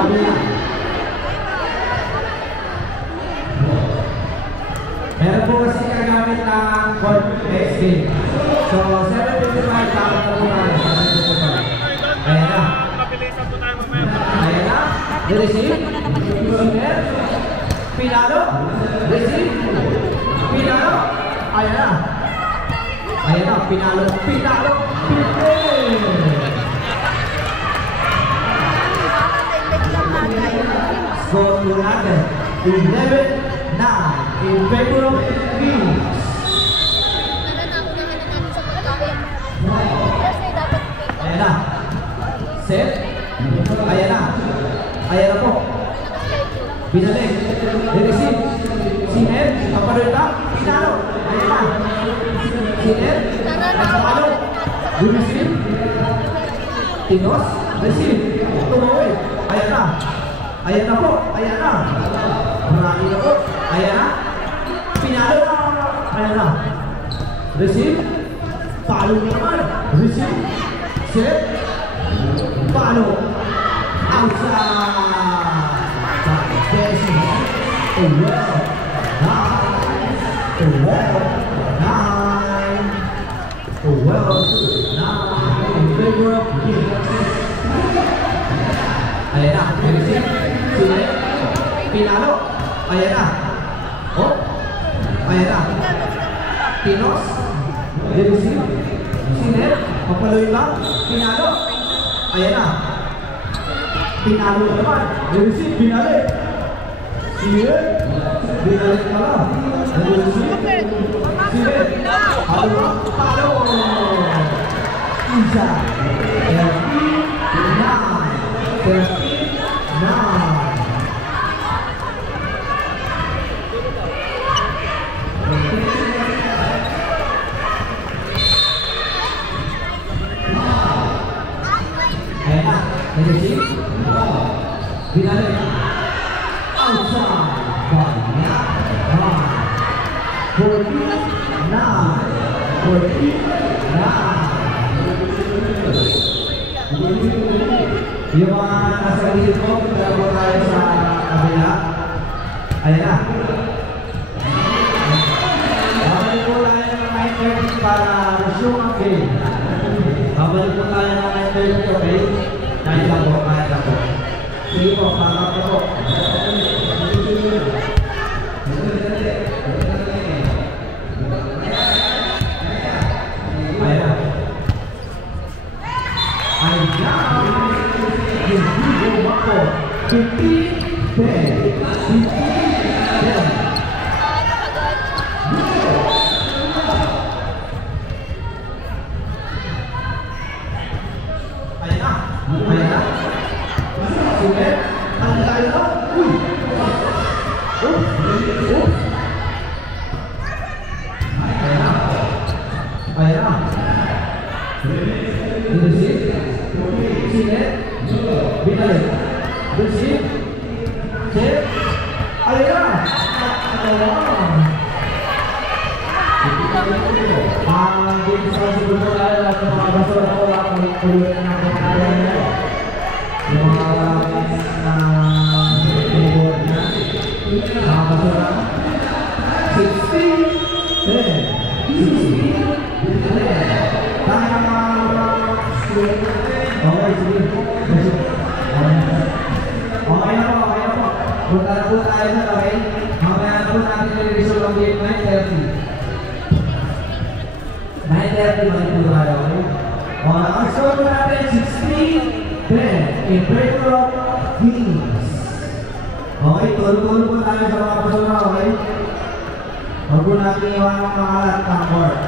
kabila. Meron po kasi kagamit ng court XD. So, 755 dapat na po tayo. Ayan na. Ayan na. Receive. Receive. Pinalo. Receive. Pinalo. Ayan na. Ayan na. Pinalo. Pinalo. Score to London. 11-9 in favor of Phoenix. Ayan na. Set. Ayan na. Ayan na po. Pinalik. I-receive. Siner. Kapaluta. Pinalo. Ayan na. Siner. Kapalo. I-receive. Tinos. Receive. Tumawin. Ayan na. Ayan na po. Ayan na. Marami na po. Ayan na. Pinalo. Ayan na. Receive. Palo na naman. Receive. Set. Palo. Outside. Desi. Well. 9. Well. 9. Well. 9. In favor of Phoenix. Ayan na. Receive. Sine. Pinalo. Ayan na. Oh. Ayan na. Pinos. Receive. Sine. Papaluin lang. Pinalo. Ayan na. Pinalo naman. Receive. Pinalo. Sine. Pinalo na lang. Receive. Sine. Palo. Palo. Isa. 13-9. Ayan na, nag-receive. Binalik. Outside. Banyak. 49. Yung mga nasa isip ko, kaya po tayo sa kabila. Ayan na. Babalik po tayo ng 9:30 para resume ang game. Babalik po tayo ng 9:30, okay? Kahit lang po, kahit lang po. Sige po, pangat po. Ayan na. Ayan na. Yung video ako, 15-10. 15-10. Ayan na. Ayan na. Sulit. Ang tayo na. Uy. Ayan na. Ayan na. Receive. Sulit. Binalik. Receive. Set. Ayan na. Ang diskusyon ko tayo at mga basura ko ang pulutan ng pagkakaan nila. Yung mga pinibod na mga basura. 16-10. 16-10. Tayo mga okay, sige. Okay na po, okay na po. Punta na po tayo na, okay? Mamaya na po natin nilirisol ang game 9:30. 9:30 mali po tayo, okay? Ang score po natin, 16-10 in favor of Phoenix. Okay, tulo-tulo po tayo sa mga basura, okay? Huwag po natin iwan ang mga alat ng court.